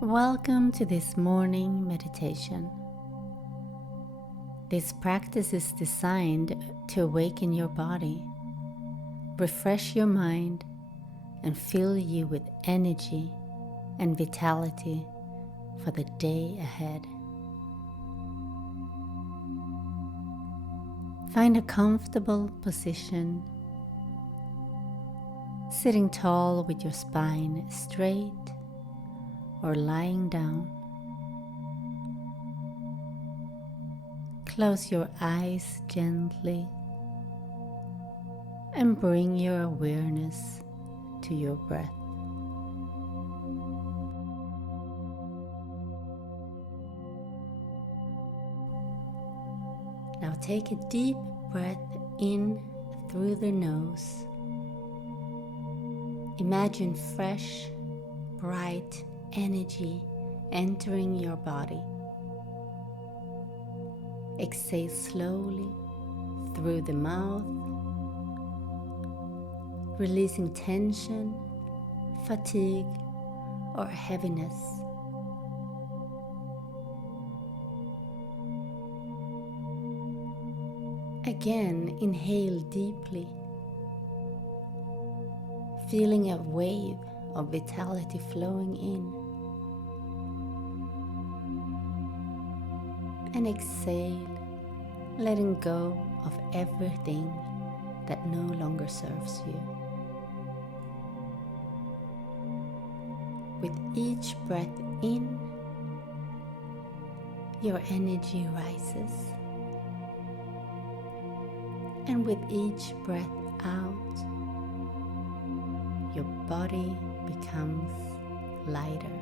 Welcome to this morning meditation. This practice is designed to awaken your body, refresh your mind, and fill you with energy and vitality for the day ahead. Find a comfortable position, sitting tall with your spine straight or lying down. Close your eyes gently and bring your awareness to your breath. Now take a deep breath in through the nose. Imagine fresh, bright energy entering your body. Exhale slowly through the mouth, releasing tension, fatigue, or heaviness. Again, inhale deeply, feeling a wave of vitality flowing in. And exhale, letting go of everything that no longer serves you. With each breath in, your energy rises. And with each breath out, your body becomes lighter.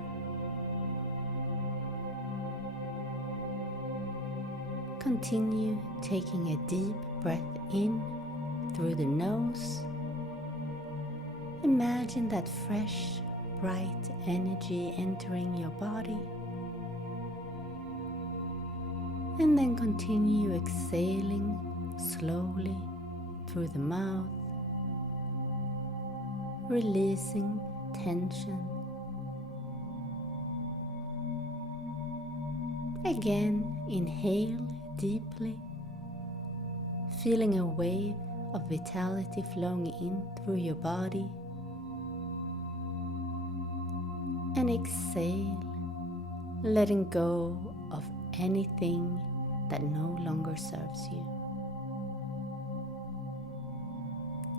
Continue taking a deep breath in through the nose. Imagine that fresh, bright energy entering your body. And then continue exhaling slowly through the mouth, releasing tension. Again, inhale deeply, feeling a wave of vitality flowing in through your body. And exhale, letting go of anything that no longer serves you.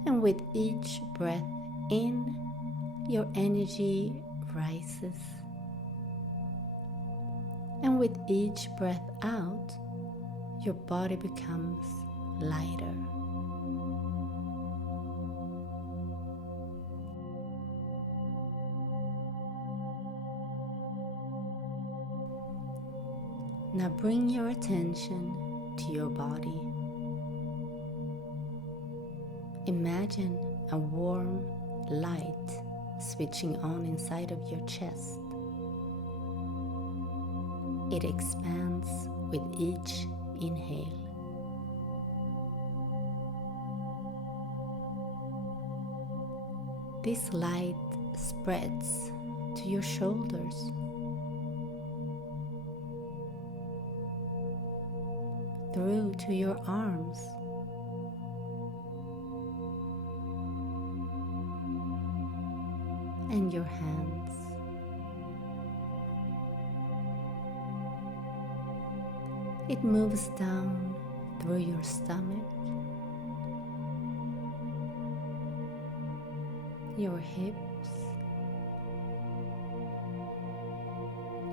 And with each breath in, your energy rises. And with each breath out, your body becomes lighter. Now bring your attention to your body. Imagine a warm light switching on inside of your chest. It expands with each inhale. This light spreads to your shoulders, through to your arms, and your hands. It moves down through your stomach, your hips,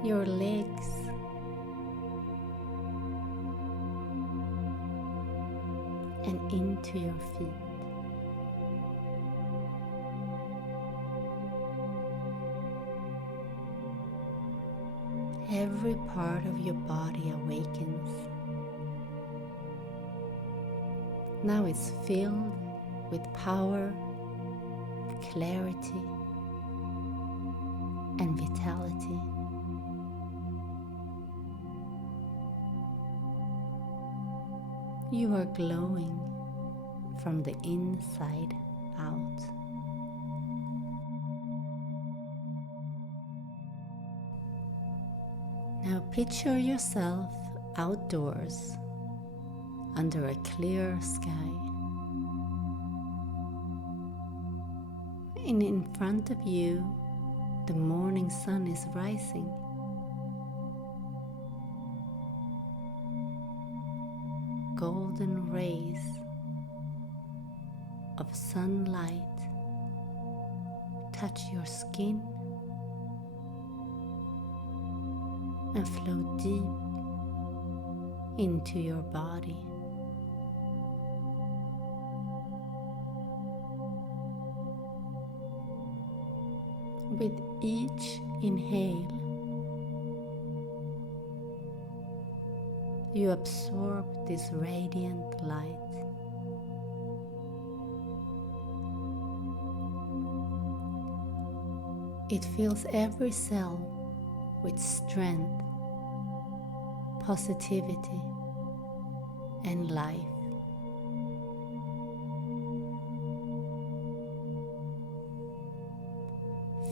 your legs, and into your feet. Every part of your body awakens. Now it's filled with power, clarity, and vitality. You are glowing from the inside out. Now picture yourself outdoors under a clear sky. And in front of you, the morning sun is rising. Golden rays of sunlight touch your skin and flow deep into your body. With each inhale, you absorb this radiant light. It fills every cell with strength, positivity, and life.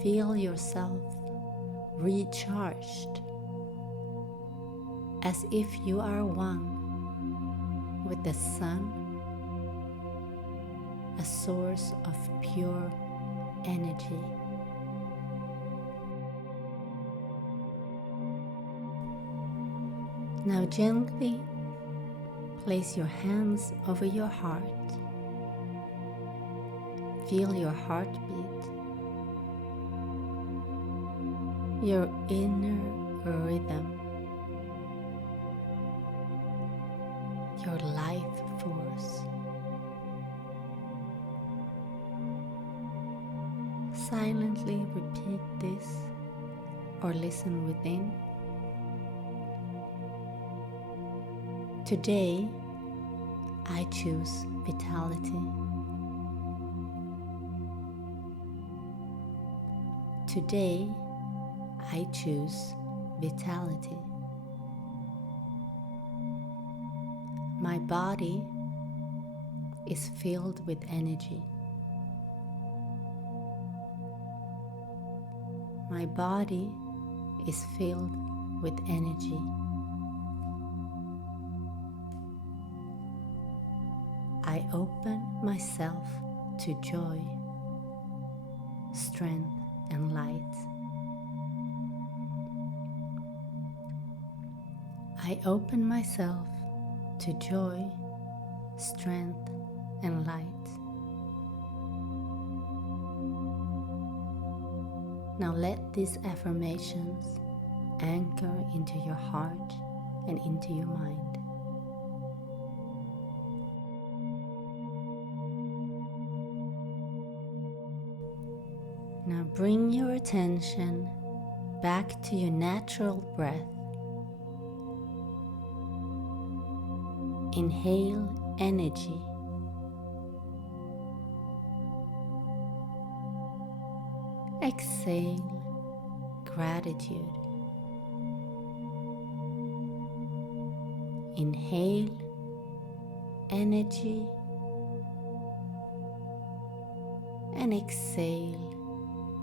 Feel yourself recharged, as if you are one with the sun, a source of pure energy. Now gently place your hands over your heart. Feel your heartbeat, your inner rhythm, your life force. Silently repeat this or listen within. Today, I choose vitality. Today, I choose vitality. My body is filled with energy. My body is filled with energy. I open myself to joy, strength, and light. I open myself to joy, strength, and light. Now let these affirmations anchor into your heart and into your mind. Now bring your attention back to your natural breath. Inhale energy. Exhale gratitude. Inhale energy and exhale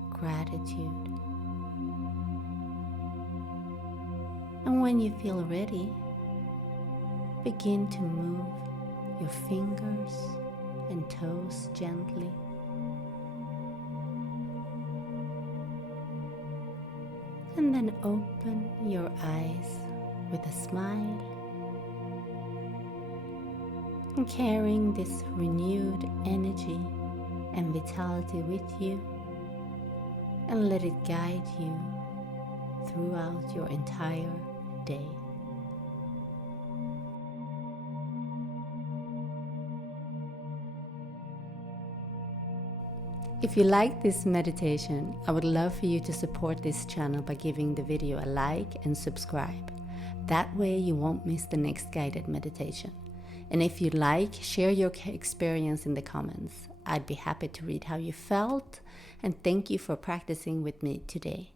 gratitude. And when you feel ready, begin to move your fingers and toes gently. And then open your eyes with a smile. And carrying this renewed energy and vitality with you, and let it guide you throughout your entire day. If you like this meditation, I would love for you to support this channel by giving the video a like and subscribe. That way you won't miss the next guided meditation. And if you like, share your experience in the comments. I'd be happy to read how you felt, and thank you for practicing with me today.